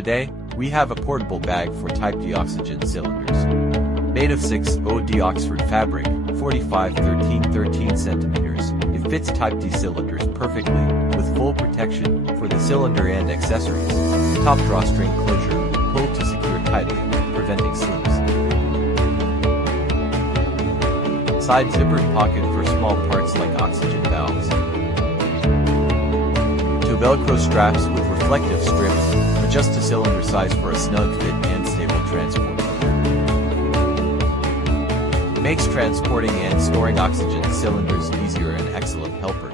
Today, we have a portable bag for Type D oxygen cylinders. Made of 6OD Oxford fabric, 45-13 centimeters, it fits Type D cylinders perfectly, with full protection for the cylinder and accessories. Top drawstring closure, pull to secure tightly, preventing slips. Side zippered pocket for small parts like oxygen valves. Two Velcro straps with reflective strips, adjust to cylinder size for a snug fit and stable transport. Makes transporting and storing oxygen cylinders easier and excellent helper.